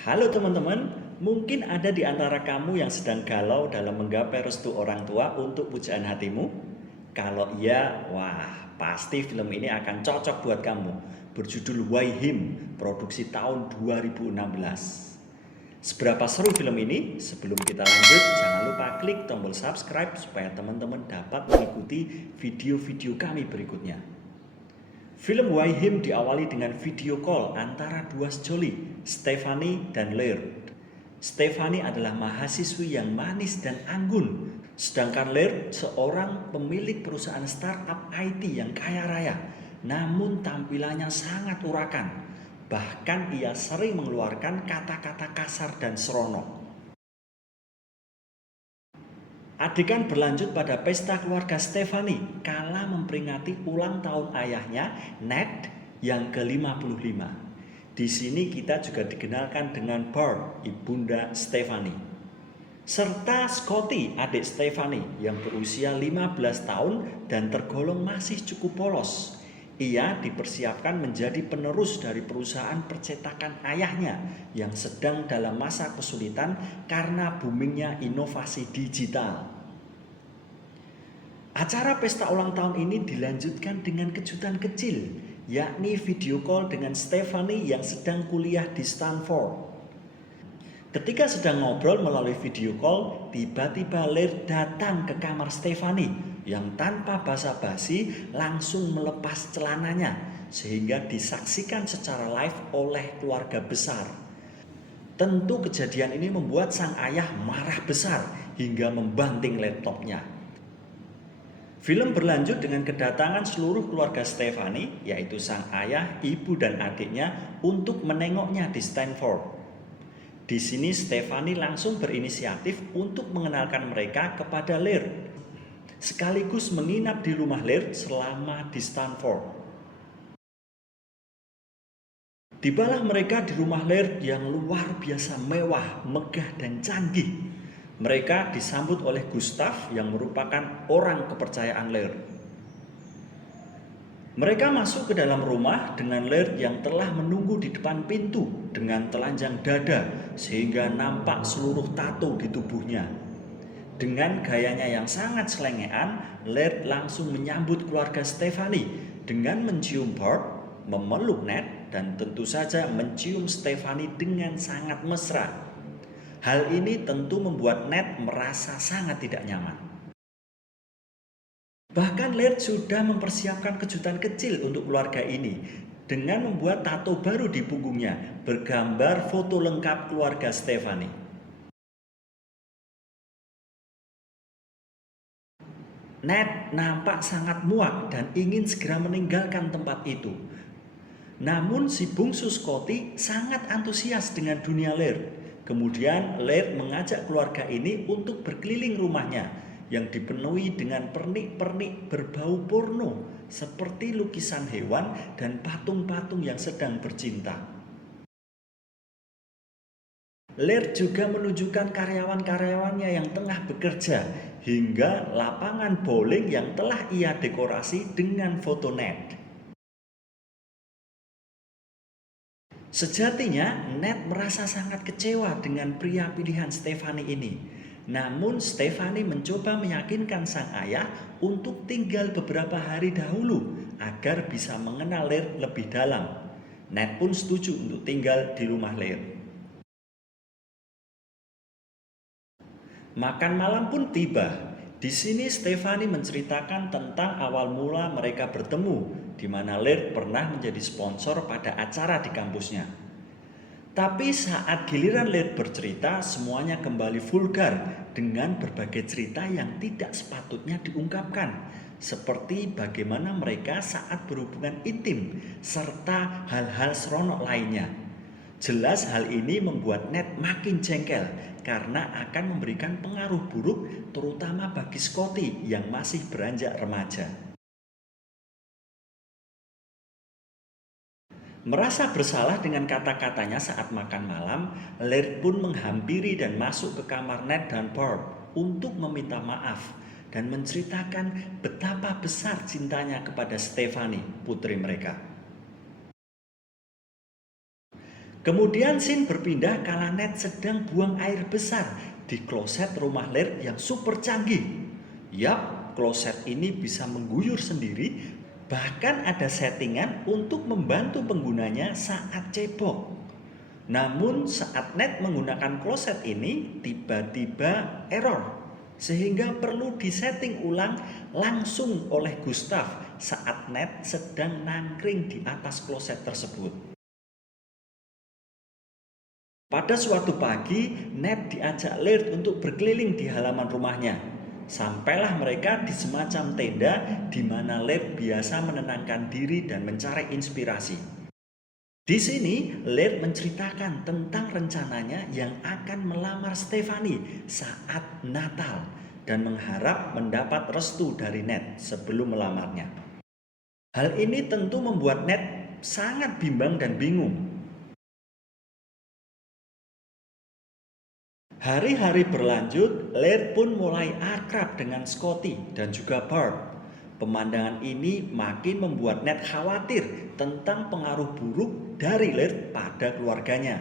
Halo teman-teman, mungkin ada di antara kamu yang sedang galau dalam menggapai restu orang tua untuk pujaan hatimu? Kalau iya, wah pasti film ini akan cocok buat kamu. Berjudul Why Him, produksi tahun 2016. Seberapa seru film ini? Sebelum kita lanjut, jangan lupa klik tombol subscribe supaya teman-teman dapat mengikuti video-video kami berikutnya. Film Why Him diawali dengan video call antara dua sejoli, Stephanie dan Laird. Stephanie adalah mahasiswi yang manis dan anggun, sedangkan Laird seorang pemilik perusahaan startup IT yang kaya raya. Namun tampilannya sangat urakan. Bahkan ia sering mengeluarkan kata-kata kasar dan seronok. Adegan berlanjut pada pesta keluarga Stephanie kala memperingati ulang tahun ayahnya, Ned, yang ke-55. Di sini kita juga dikenalkan dengan Barb, ibunda Stephanie. Serta Scotty, adik Stephanie yang berusia 15 tahun dan tergolong masih cukup polos. Ia dipersiapkan menjadi penerus dari perusahaan percetakan ayahnya yang sedang dalam masa kesulitan karena boomingnya inovasi digital. Acara pesta ulang tahun ini dilanjutkan dengan kejutan kecil, yakni video call dengan Stephanie yang sedang kuliah di Stanford. Ketika sedang ngobrol melalui video call, tiba-tiba Laird datang ke kamar Stephanie yang tanpa basa-basi langsung melepas celananya sehingga disaksikan secara live oleh keluarga besar. Tentu kejadian ini membuat sang ayah marah besar hingga membanting laptopnya. Film berlanjut dengan kedatangan seluruh keluarga Stephanie, yaitu sang ayah, ibu, dan adiknya untuk menengoknya di Stanford. Di sini Stephanie langsung berinisiatif untuk mengenalkan mereka kepada Laird, sekaligus menginap di rumah Laird selama di Stanford. Tibalah mereka di rumah Laird yang luar biasa mewah, megah, dan canggih. Mereka disambut oleh Gustav yang merupakan orang kepercayaan Laird. Mereka masuk ke dalam rumah dengan Laird yang telah menunggu di depan pintu dengan telanjang dada sehingga nampak seluruh tato di tubuhnya. Dengan gayanya yang sangat selengean, Laird langsung menyambut keluarga Stephanie dengan mencium Bart, memeluk Ned, dan tentu saja mencium Stephanie dengan sangat mesra. Hal ini tentu membuat Ned merasa sangat tidak nyaman. Bahkan Laird sudah mempersiapkan kejutan kecil untuk keluarga ini dengan membuat tato baru di punggungnya bergambar foto lengkap keluarga Stephanie. Ned nampak sangat muak dan ingin segera meninggalkan tempat itu. Namun si bungsu Scotty sangat antusias dengan dunia Laird. Kemudian Laird mengajak keluarga ini untuk berkeliling rumahnya yang dipenuhi dengan pernik-pernik berbau porno seperti lukisan hewan dan patung-patung yang sedang bercinta. Laird juga menunjukkan karyawan-karyawannya yang tengah bekerja hingga lapangan bowling yang telah ia dekorasi dengan foto Ned. Sejatinya Ned merasa sangat kecewa dengan pria pilihan Stephanie ini. Namun Stephanie mencoba meyakinkan sang ayah untuk tinggal beberapa hari dahulu agar bisa mengenal Laird lebih dalam. Ned pun setuju untuk tinggal di rumah Laird. Makan malam pun tiba. Di sini Stephanie menceritakan tentang awal mula mereka bertemu, di mana Laird pernah menjadi sponsor pada acara di kampusnya. Tapi saat giliran Laird bercerita, semuanya kembali vulgar dengan berbagai cerita yang tidak sepatutnya diungkapkan. Seperti bagaimana mereka saat berhubungan intim, serta hal-hal seronok lainnya. Jelas hal ini membuat Ned makin jengkel karena akan memberikan pengaruh buruk terutama bagi Scotty yang masih beranjak remaja. Merasa bersalah dengan kata-katanya saat makan malam, Laird pun menghampiri dan masuk ke kamar Ned dan Barb untuk meminta maaf dan menceritakan betapa besar cintanya kepada Stephanie, putri mereka. Kemudian scene berpindah kala Ned sedang buang air besar di kloset rumah Laird yang super canggih. Yap, kloset ini bisa mengguyur sendiri, bahkan ada settingan untuk membantu penggunanya saat cebok. Namun saat Ned menggunakan kloset ini tiba-tiba error, sehingga perlu disetting ulang langsung oleh Gustav saat Ned sedang nangkring di atas kloset tersebut. Pada suatu pagi, Ned diajak Laird untuk berkeliling di halaman rumahnya. Sampailah mereka di semacam tenda di mana Laird biasa menenangkan diri dan mencari inspirasi. Di sini, Laird menceritakan tentang rencananya yang akan melamar Stephanie saat Natal dan mengharap mendapat restu dari Ned sebelum melamarnya. Hal ini tentu membuat Ned sangat bimbang dan bingung. Hari-hari berlanjut, Laird pun mulai akrab dengan Scotty dan juga Bart. Pemandangan ini makin membuat Ned khawatir tentang pengaruh buruk dari Laird pada keluarganya.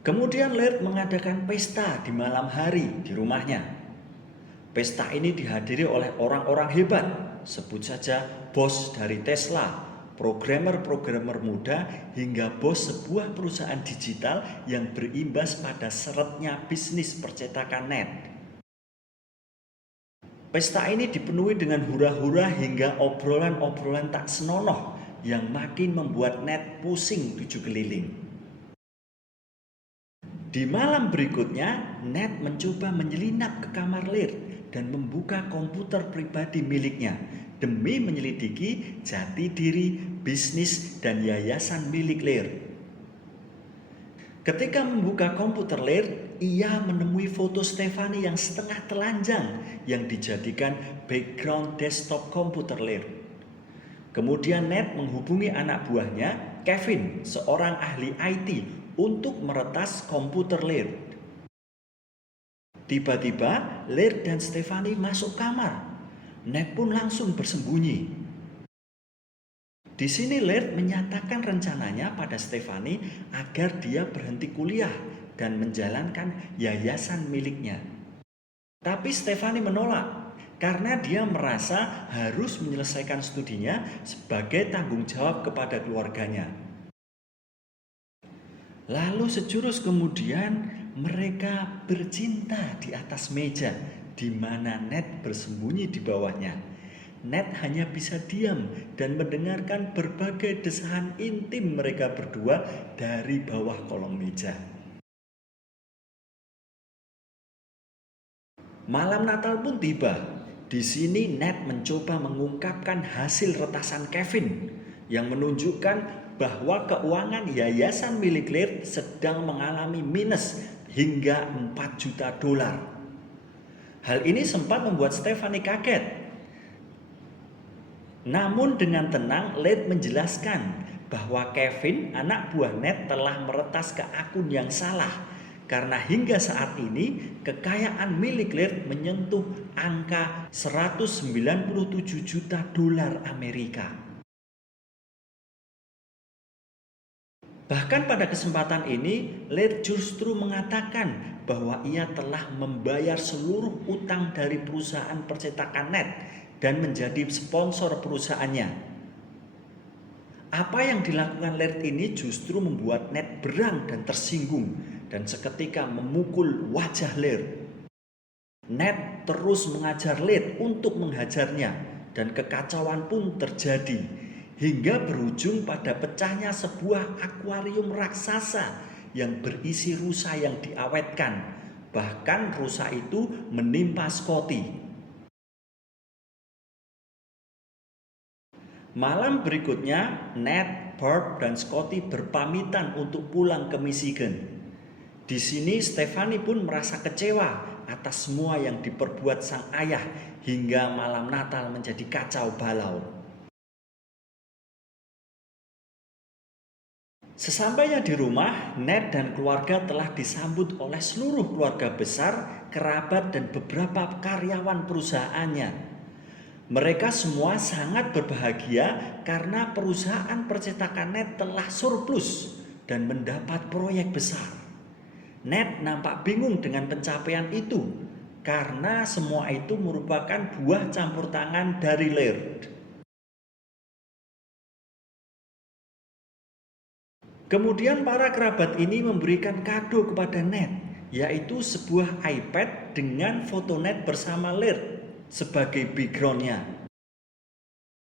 Kemudian Laird mengadakan pesta di malam hari di rumahnya. Pesta ini dihadiri oleh orang-orang hebat, sebut saja bos dari Tesla, programmer-programmer muda, hingga bos sebuah perusahaan digital yang berimbas pada seretnya bisnis percetakan Ned. Pesta ini dipenuhi dengan hura-hura hingga obrolan-obrolan tak senonoh yang makin membuat Ned pusing 7 keliling. Di malam berikutnya, Ned mencoba menyelinap ke kamar Laird dan membuka komputer pribadi miliknya demi menyelidiki jati diri, bisnis, dan yayasan milik Laird. Ketika membuka komputer Laird, ia menemui foto Stephanie yang setengah telanjang yang dijadikan background desktop komputer Laird. Kemudian Ned menghubungi anak buahnya, Kevin, seorang ahli IT, untuk meretas komputer Laird. Tiba-tiba Laird dan Stephanie masuk kamar. Ned pun langsung bersembunyi. Di sini Laird menyatakan rencananya pada Stephanie agar dia berhenti kuliah dan menjalankan yayasan miliknya. Tapi Stephanie menolak karena dia merasa harus menyelesaikan studinya sebagai tanggung jawab kepada keluarganya. Lalu sejurus kemudian mereka bercinta di atas meja di mana Ned bersembunyi di bawahnya. Ned hanya bisa diam dan mendengarkan berbagai desahan intim mereka berdua dari bawah kolong meja. Malam Natal pun tiba. Di sini Ned mencoba mengungkapkan hasil retasan Kevin yang menunjukkan bahwa keuangan yayasan milik Laird sedang mengalami minus hingga 4 juta dolar. Hal ini sempat membuat Stephanie kaget. Namun dengan tenang Laird menjelaskan bahwa Kevin, anak buah Ned, telah meretas ke akun yang salah karena hingga saat ini kekayaan milik Laird menyentuh angka 197 juta dolar Amerika. Bahkan pada kesempatan ini, Laird justru mengatakan bahwa ia telah membayar seluruh utang dari perusahaan percetakan Ned dan menjadi sponsor perusahaannya. Apa yang dilakukan Laird ini justru membuat Ned berang dan tersinggung dan seketika memukul wajah Laird. Ned terus mengajar Laird untuk menghajarnya dan kekacauan pun terjadi hingga berujung pada pecahnya sebuah akuarium raksasa yang berisi rusa yang diawetkan. Bahkan rusa itu menimpa Scotty. Malam berikutnya, Ned, Bart, dan Scotty berpamitan untuk pulang ke Michigan. Di sini Stephanie pun merasa kecewa atas semua yang diperbuat sang ayah hingga malam Natal menjadi kacau balau. Sesampainya di rumah, Ned dan keluarga telah disambut oleh seluruh keluarga besar, kerabat, dan beberapa karyawan perusahaannya. Mereka semua sangat berbahagia karena perusahaan percetakan net telah surplus dan mendapat proyek besar. Ned nampak bingung dengan pencapaian itu karena semua itu merupakan buah campur tangan dari Laird. Kemudian para kerabat ini memberikan kado kepada Ned, yaitu sebuah iPad dengan foto Ned bersama Laird sebagai backgroundnya.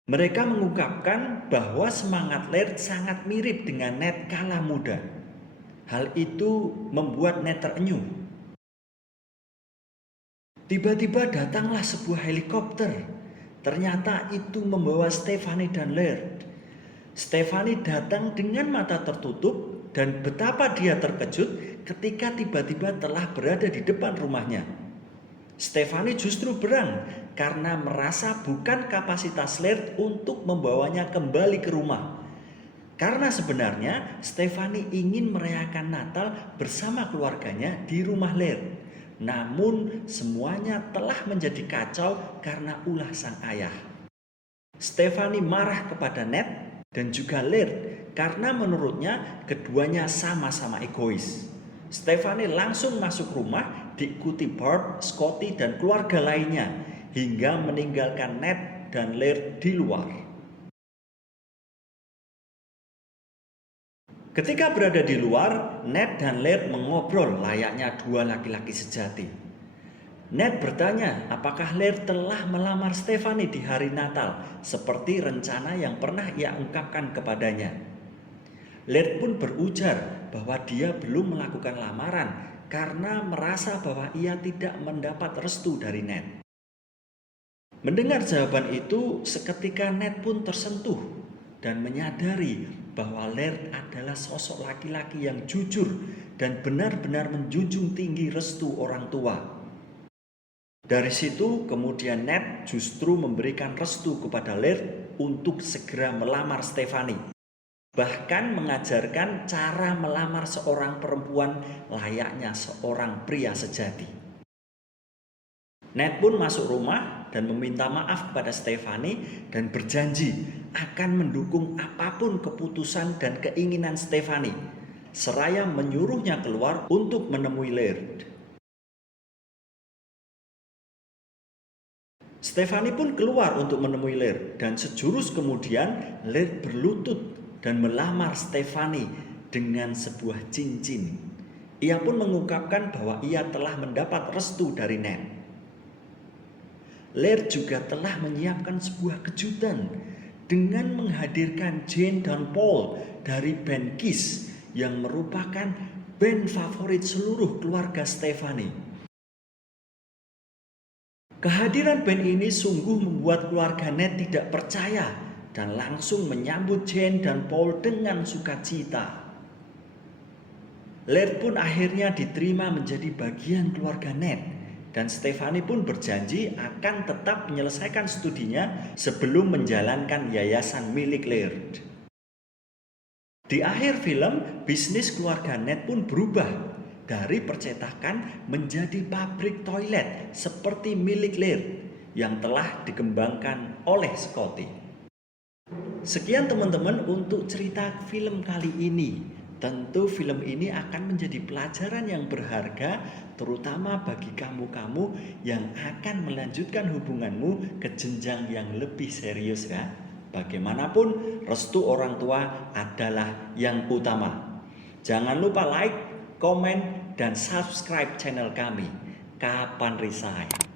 Mereka mengungkapkan bahwa semangat Laird sangat mirip dengan Ned kala muda. Hal itu membuat Ned terenyuh. Tiba-tiba datanglah sebuah helikopter. Ternyata itu membawa Stephanie dan Laird. Stephanie datang dengan mata tertutup dan betapa dia terkejut ketika tiba-tiba telah berada di depan rumahnya. Stephanie justru berang karena merasa bukan kapasitas Laird untuk membawanya kembali ke rumah. Karena sebenarnya Stephanie ingin merayakan Natal bersama keluarganya di rumah Laird. Namun semuanya telah menjadi kacau karena ulah sang ayah. Stephanie marah kepada Ned dan juga Laird karena menurutnya keduanya sama-sama egois. Stephanie langsung masuk rumah diikuti Bart, Scotty dan keluarga lainnya hingga meninggalkan Ned dan Laird di luar. Ketika berada di luar, Ned dan Laird mengobrol layaknya dua laki-laki sejati. Ned bertanya apakah Laird telah melamar Stephanie di hari Natal seperti rencana yang pernah ia ungkapkan kepadanya. Laird pun berujar bahwa dia belum melakukan lamaran karena merasa bahwa ia tidak mendapat restu dari Ned. Mendengar jawaban itu, seketika Ned pun tersentuh dan menyadari bahwa Laird adalah sosok laki-laki yang jujur dan benar-benar menjunjung tinggi restu orang tua. Dari situ kemudian Ned justru memberikan restu kepada Laird untuk segera melamar Stephanie. Bahkan mengajarkan cara melamar seorang perempuan layaknya seorang pria sejati. Ned pun masuk rumah dan meminta maaf kepada Stephanie dan berjanji akan mendukung apapun keputusan dan keinginan Stephanie, seraya menyuruhnya keluar untuk menemui Laird. Stephanie pun keluar untuk menemui Laird dan sejurus kemudian Laird berlutut dan melamar Stephanie dengan sebuah cincin. Ia pun mengungkapkan bahwa ia telah mendapat restu dari Ned. Laird juga telah menyiapkan sebuah kejutan dengan menghadirkan Jane dan Paul dari band Kiss yang merupakan band favorit seluruh keluarga Stephanie. Kehadiran band ini sungguh membuat keluarga Ned tidak percaya dan langsung menyambut Jane dan Paul dengan sukacita. Laird pun akhirnya diterima menjadi bagian keluarga Ned dan Stephanie pun berjanji akan tetap menyelesaikan studinya sebelum menjalankan yayasan milik Laird. Di akhir film, bisnis keluarga Ned pun berubah dari percetakan menjadi pabrik toilet seperti milik Laird yang telah dikembangkan oleh Scotty. Sekian teman-teman untuk cerita film kali ini. Tentu film ini akan menjadi pelajaran yang berharga terutama bagi kamu-kamu yang akan melanjutkan hubunganmu ke jenjang yang lebih serius ya. Bagaimanapun restu orang tua adalah yang utama. Jangan lupa like, komen, dan subscribe channel kami. Kapan Resign.